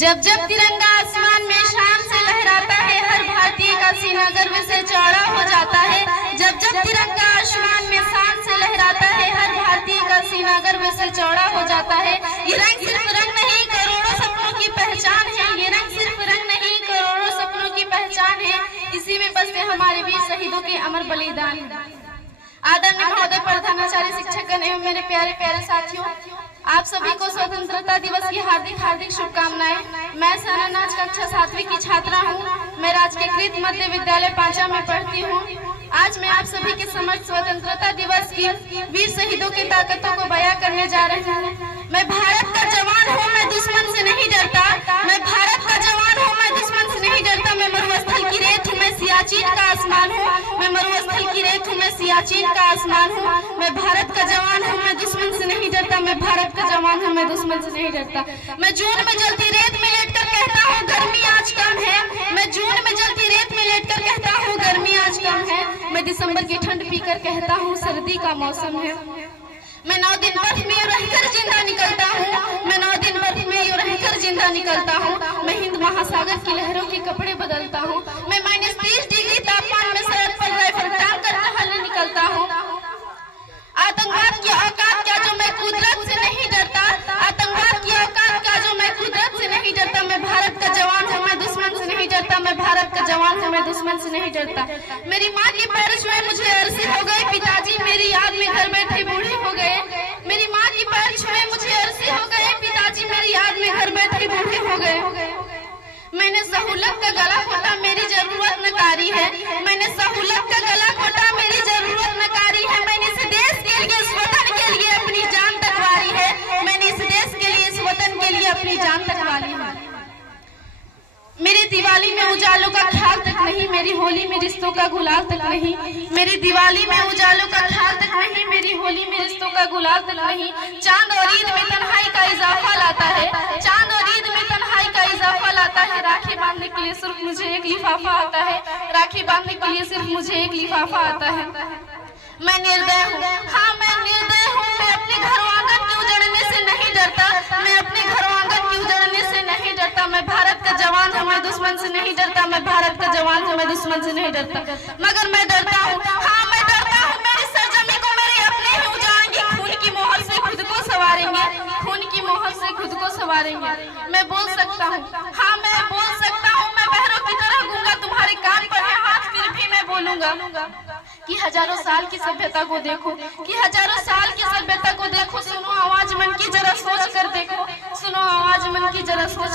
जब जब तिरंगा आसमान में शान से लहराता है, हर भारतीय का सीना गर्व से चौड़ा हो जाता है। जब जब तिरंगा आसमान में शान से लहराता है, हर भारतीय का सीना गर्व से चौड़ा हो जाता है। ये रंग सिर्फ रंग नहीं, करोड़ों सपनों की पहचान है। ये रंग सिर्फ रंग नहीं, करोड़ों सपनों की पहचान है। इसी में बसते हमारे वीर शहीदों के अमर बलिदान। आदरणीय महोदय, प्रधानाचार्य, शिक्षकगण एवं मेरे प्यारे प्यारे साथियों, आप सभी को स्वतंत्रता दिवस की हार्दिक हार्दिक शुभकामनाएं। मैं सनानाज कक्षा 7वीं की छात्रा हूं। मैं राजकीयकृत मध्य विद्यालय पांचा में पढ़ती हूं। आज मैं आप सभी के समक्ष स्वतंत्रता दिवस की वीर शहीदों की ताकतों को बयां करने जा रही हूं। मैं भारत का जवान हूं, मैं दुश्मन से नहीं डरता। मैं भारत का जवान हूं, मैं दुश्मन से नहीं डरता। मैं मरुस्थल की रेत हूं, मैं सियाचिन का आसमान हूं। मैं मरुस्थल की रेत हूं, मैं सियाचिन का आसमान हूं। मैं भारत का जवान हूं, मैं दुश्मन से नहीं डरता। मैं भारत का जवान हूं, मैं दुश्मन से नहीं डरता। मैं जून में जलती रेत में लेटकर कहता हूं गर्मी आज कम है। मैं जून में जलती रेत में लेटकर कहता हूं गर्मी आज कम है। मैं दिसंबर की ठंड पीकर कहता हूँ सर्दी का मौसम है। मैं 9 दिन बर्फ में रहकर जिंदा निकलता हूँ। मैं 9 दिन बर्फ में रहकर जिंदा निकलता हूँ। मैं हिंद महासागर की लहरों के कपड़े बदलता हूँ। मैं -30 डिग्री तापमान में सड़क पर राइफल टांग कर टहलने निकलता हूँ। आतंकवाद की औकात क्या जो मैं कुदरत से नहीं डरता। आतंकवाद की औकात क्या जो मैं कुदरत से नहीं डरता। मैं भारत का जवान हूँ, मैं दुश्मन से नहीं डरता। मैं भारत का जवान हूँ, मैं दुश्मन से नहीं डरता। मेरी माँ के पैर छुए मुझे अरसे हो गए। पिताजी मेरी याद में घर बैठे बूढ़े हो गए। मेरी माँ की पैर छुए मुझे अरसे हो गए। पिताजी मेरी याद में घर बैठे बूढ़े हो गए। मैंने सहूलत का गला घोटा, मेरी जरूरत नकारी है। मैंने सहूलत का गला घोटा, मेरी जरूरत नकारी है। मैंने इस देश के लिए, इस वतन के लिए अपनी जान तकवारी है। मैंने इस देश के लिए, इस वतन के लिए अपनी जान तकवारी है। मेरी दिवाली में उजालों का ख्याल तक नहीं, मेरी होली में रिश्तों का गुलाल तक नहीं। मेरी दिवाली में उजालों का ख्याल तक नहीं, मेरी होली में रिश्तों का गुलाल तक नहीं। चांद और ईद में तन्हाई का इजाफा लाता है। चांद और ईद में तन्हाई का इजाफा लाता है। राखी बांधने के लिए सिर्फ मुझे एक लिफाफा आता है। राखी बांधने के लिए सिर्फ मुझे एक लिफाफा आता है। मैं निर्दय हूँ, हाँ मैं निर्दय हूँ। मैं अपने घरों आंगन के उजड़ने से नहीं डरता। मैं अपने घरों आंगन के उजड़ने से नहीं डरता। मैं भारत का जवान हूँ, मैं दुश्मन से नहीं डरता। मैं भारत का जवान हूँ, मैं दुश्मन से नहीं डरता। मगर मैं डरता हूँ, हाँ मैं डरता हूँ। मेरी सरजमी को मेरे अपने ही उजाड़ेंगे। खून की मोहर से खुद को संवारेंगे। खून की मोहर से खुद को संवारेंगे। मैं बोल सकता हूँ, हाँ मैं बोल सकता हूँ। मैं बहरों की तरह गूंगा, तुम्हारे कान पर है हाथ, फिर भी मैं बोलूंगा कि हजारों साल की सभ्यता को देखो, कि हजारों साल की सभ्यता को देखो। सुनो आवाज मन की, जरा सोच कर देखो। सुनो आवाज मन की, जरा सोच